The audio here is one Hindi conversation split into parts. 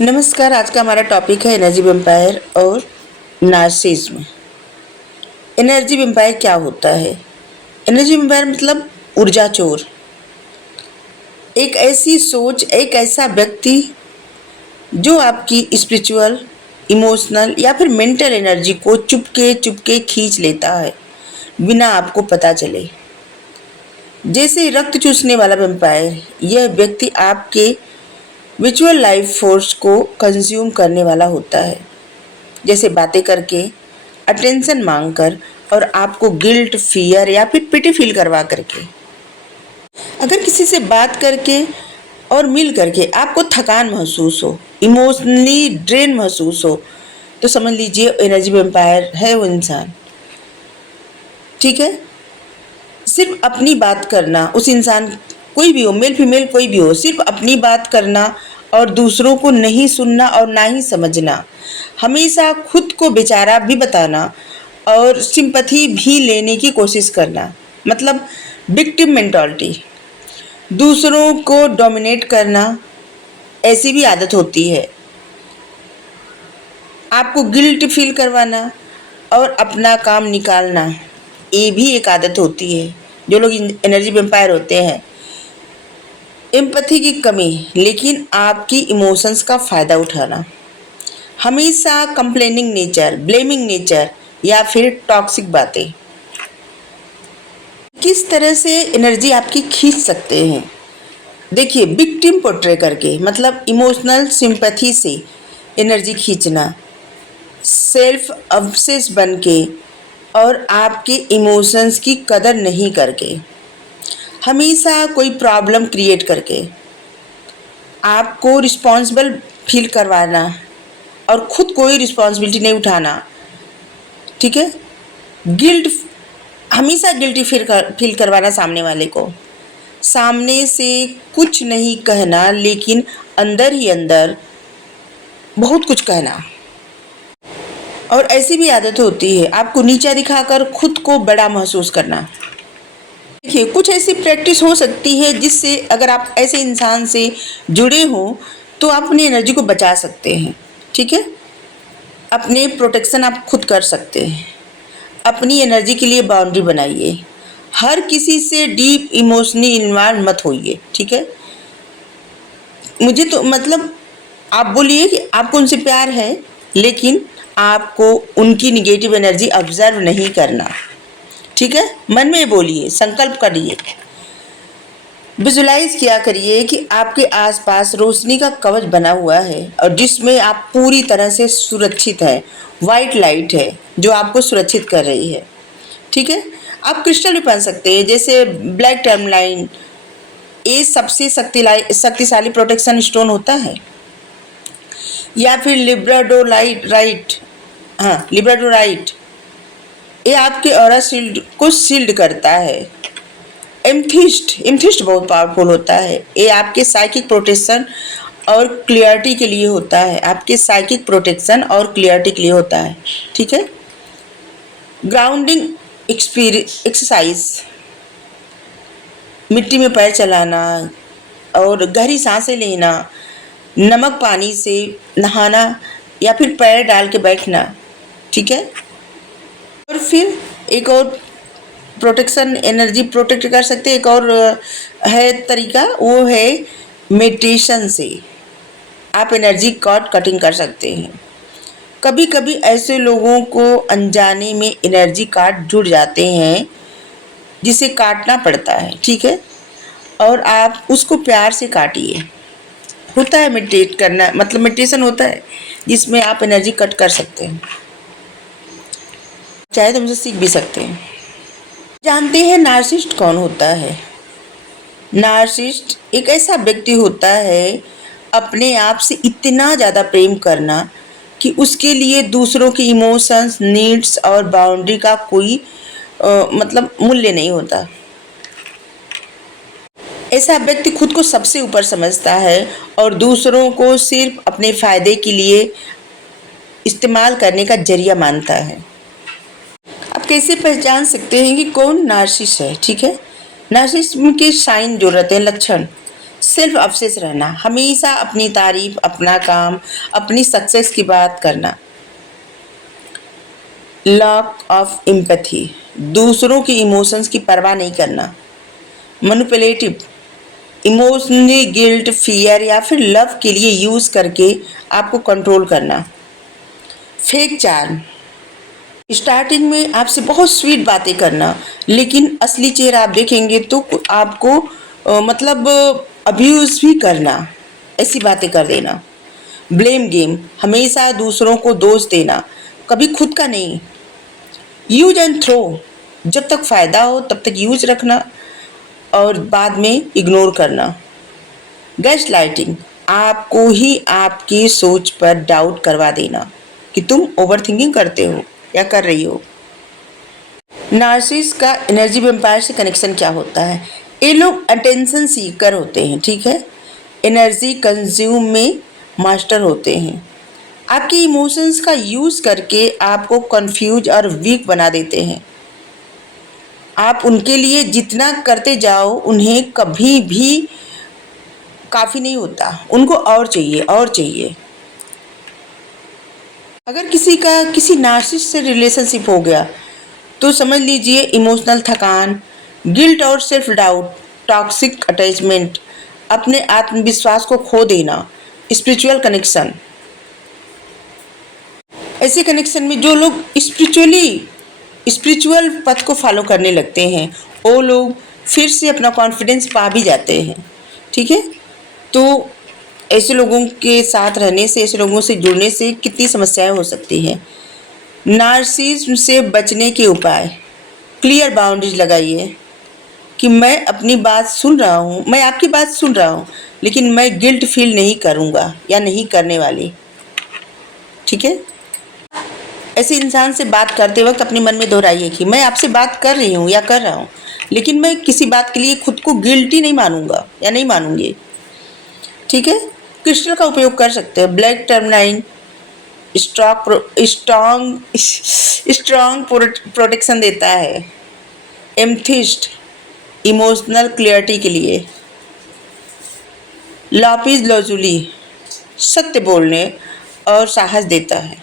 नमस्कार। आज का हमारा टॉपिक है एनर्जी वेम्पायर और नार्सिसिज्म। एनर्जी वेम्पायर क्या होता है? एनर्जी वेम्पायर मतलब ऊर्जा चोर। एक ऐसी सोच, एक ऐसा व्यक्ति जो आपकी स्पिरिचुअल, इमोशनल या फिर मेंटल एनर्जी को चुपके चुपके खींच लेता है बिना आपको पता चले। जैसे रक्त चूसने वाला वेम्पायर, यह व्यक्ति आपके विजुअल लाइफ फोर्स को कंज्यूम करने वाला होता है, जैसे बातें करके, अटेंशन मांगकर और आपको गिल्ट, फियर या फिर पिटी फील करवा करके। अगर किसी से बात करके और मिल करके आपको थकान महसूस हो, इमोशनली ड्रेन महसूस हो, तो समझ लीजिए एनर्जी वेम्पायर है वो इंसान। ठीक है। सिर्फ अपनी बात करना, उस इंसान, कोई भी हो, मेल फीमेल कोई भी हो, सिर्फ अपनी बात करना और दूसरों को नहीं सुनना और ना ही समझना, हमेशा खुद को बेचारा भी बताना और सिंपैथी भी लेने की कोशिश करना, मतलब विक्टिम मेंटालिटी, दूसरों को डोमिनेट करना, ऐसी भी आदत होती है। आपको गिल्ट फील करवाना और अपना काम निकालना, ये भी एक आदत होती है जो लोग एनर्जी वेम्पायर होते हैं। एम्पैथी की कमी, लेकिन आपकी इमोशंस का फ़ायदा उठाना, हमेशा कंप्लेनिंग नेचर, ब्लेमिंग नेचर या फिर टॉक्सिक बातें। किस तरह से एनर्जी आपकी खींच सकते हैं? देखिए, विक्टिम पोर्ट्रे करके, मतलब इमोशनल सिंपैथी से एनर्जी खींचना, सेल्फ ऑब्सेस बन के और आपके इमोशंस की कदर नहीं करके, हमेशा कोई प्रॉब्लम क्रिएट करके, आपको रिस्पॉन्सिबल फील करवाना और खुद कोई रिस्पॉन्सिबिलिटी नहीं उठाना। ठीक है। गिल्ट, हमेशा गिल्टी फील करवाना सामने वाले को, सामने से कुछ नहीं कहना लेकिन अंदर ही अंदर बहुत कुछ कहना। और ऐसी भी आदत होती है आपको नीचा दिखाकर खुद को बड़ा महसूस करना। देखिए, कुछ ऐसी प्रैक्टिस हो सकती है जिससे अगर आप ऐसे इंसान से जुड़े हों तो आप अपनी एनर्जी को बचा सकते हैं। ठीक है। अपने प्रोटेक्शन आप खुद कर सकते हैं। अपनी एनर्जी के लिए बाउंड्री बनाइए। हर किसी से डीप इमोशनली इन्वॉल्व मत होइए। ठीक है। मुझे तो मतलब आप बोलिए कि आपको उनसे प्यार है, लेकिन आपको उनकी निगेटिव एनर्जी ऑब्जर्व नहीं करना। ठीक है। मन में बोलिए, संकल्प करिए, विजुलाइज किया करिए कि आपके आसपास रोशनी का कवच बना हुआ है और जिसमें आप पूरी तरह से सुरक्षित हैं। वाइट लाइट है जो आपको सुरक्षित कर रही है। ठीक है। आप क्रिस्टल भी पहन सकते हैं, जैसे ब्लैक टर्मलाइन, ये सबसे शक्तिशाली प्रोटेक्शन स्टोन होता है। या फिर लिब्राडोराइट, हाँ लिब्राडोराइट, ये आपके ऑरा शील्ड को शील्ड करता है। एमथिस्ट बहुत पावरफुल होता है। ये आपके साइकिक प्रोटेक्शन और क्लियरिटी के लिए होता है। आपके साइकिक प्रोटेक्शन और क्लियरिटी के लिए होता है। ठीक है। ग्राउंडिंग एक्सरसाइज, मिट्टी में पैर चलाना और गहरी सांसें लेना, नमक पानी से नहाना या फिर पैर डाल के बैठना। ठीक है। और फिर एक और प्रोटेक्शन, एनर्जी प्रोटेक्ट कर सकते हैं, एक और है तरीका, वो है मेडिटेशन से आप एनर्जी कटिंग कर सकते हैं। कभी कभी ऐसे लोगों को अनजाने में एनर्जी कार्ड जुड़ जाते हैं जिसे काटना पड़ता है। ठीक है। और आप उसको प्यार से काटिए। होता है मेडिटेट करना, मतलब मेडिटेशन होता है जिसमें आप एनर्जी कट कर सकते हैं। चाहे तो मुझसे सीख भी सकते हैं। जानते हैं नार्सिसिस्ट कौन होता है? नार्सिसिस्ट एक ऐसा व्यक्ति होता है अपने आप से इतना ज़्यादा प्रेम करना कि उसके लिए दूसरों के इमोशंस, नीड्स और बाउंड्री का कोई मतलब मूल्य नहीं होता। ऐसा व्यक्ति खुद को सबसे ऊपर समझता है और दूसरों को सिर्फ अपने फायदे के लिए इस्तेमाल करने का जरिया मानता है। आप कैसे पहचान सकते हैं कि कौन नार्सिसिस्ट है? ठीक है। नार्सिसिज्म के साइन जो रहते हैं, लक्षण, सेल्फ ऑब्सेस रहना, हमेशा अपनी तारीफ, अपना काम, अपनी सक्सेस की बात करना। लैक ऑफ एम्पैथी, दूसरों की इमोशंस की परवाह नहीं करना। मैनिपुलेटिव, इमोशनली गिल्ट, फियर या फिर लव के लिए यूज करके आपको कंट्रोल करना। फेक चार्म, स्टार्टिंग में आपसे बहुत स्वीट बातें करना, लेकिन असली चेहरा आप देखेंगे तो आपको मतलब अब्यूज भी करना, ऐसी बातें कर देना। ब्लेम गेम, हमेशा दूसरों को दोष देना, कभी खुद का नहीं। यूज एंड थ्रो, जब तक फ़ायदा हो तब तक यूज रखना और बाद में इग्नोर करना। गैस लाइटिंग, आपको ही आपकी सोच पर डाउट करवा देना कि तुम ओवर थिंकिंग करते हो या कर रही हो। नार्सिस का एनर्जी वेम्पायर से कनेक्शन क्या होता है? ये लोग अटेंशन सीकर होते हैं, ठीक है, एनर्जी कंज्यूम में मास्टर होते हैं। आपके इमोशंस का यूज़ करके आपको कंफ्यूज और वीक बना देते हैं। आप उनके लिए जितना करते जाओ उन्हें कभी भी काफ़ी नहीं होता, उनको और चाहिए और चाहिए। अगर किसी का किसी नार्सिस से रिलेशनशिप हो गया तो समझ लीजिए इमोशनल थकान, गिल्ट और सेल्फ डाउट, टॉक्सिक अटैचमेंट, अपने आत्मविश्वास को खो देना, स्पिरिचुअल कनेक्शन। ऐसे कनेक्शन में जो लोग स्पिरिचुअल पथ को फॉलो करने लगते हैं वो लोग फिर से अपना कॉन्फिडेंस पा भी जाते हैं, ठीक है। तो ऐसे लोगों के साथ रहने से, ऐसे लोगों से जुड़ने से कितनी समस्याएं हो सकती हैं। नार्सिसिज्म से बचने के उपाय, क्लियर बाउंड्रीज लगाइए कि मैं अपनी बात सुन रहा हूँ, मैं आपकी बात सुन रहा हूँ, लेकिन मैं गिल्ट फील नहीं करूँगा या नहीं करने वाली, ठीक है। ऐसे इंसान से बात करते वक्त अपने मन में दोहराइए कि मैं आपसे बात कर रही हूँ या कर रहा हूँ, लेकिन मैं किसी बात के लिए खुद को गिल्टी नहीं मानूंगा या नहीं मानूंगी, ठीक है। क्रिस्टल का उपयोग कर सकते हैं। ब्लैक टर्मलाइन स्ट्रॉन्ग प्रोटेक्शन देता है। एमथिस्ट इमोशनल क्लियरिटी के लिए। लापिस लाजुली सत्य बोलने और साहस देता है।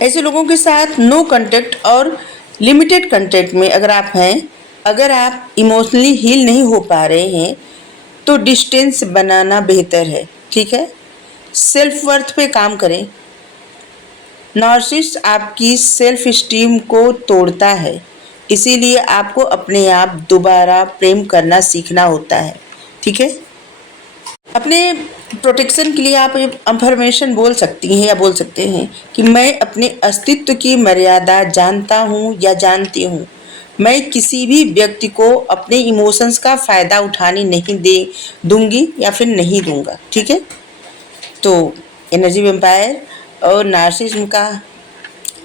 ऐसे लोगों के साथ नो कांटेक्ट और लिमिटेड कांटेक्ट में अगर आप हैं, अगर आप इमोशनली हील नहीं हो पा रहे हैं तो डिस्टेंस बनाना बेहतर है, ठीक है। सेल्फ वर्थ पे काम करें। नार्सिसिस्ट आपकी सेल्फ स्टीम को तोड़ता है, इसीलिए आपको अपने आप दोबारा प्रेम करना सीखना होता है, ठीक है। अपने प्रोटेक्शन के लिए आप अफर्मेशन बोल सकती हैं या बोल सकते हैं कि मैं अपने अस्तित्व की मर्यादा जानता हूँ या जानती हूँ। मैं किसी भी व्यक्ति को अपने इमोशंस का फ़ायदा उठाने नहीं दे दूंगी या फिर नहीं दूंगा, ठीक है। तो एनर्जी वेम्पायर और नार्सिसिज्म का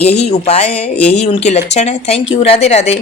यही उपाय है, यही उनके लक्षण है। Thank you. राधे राधे।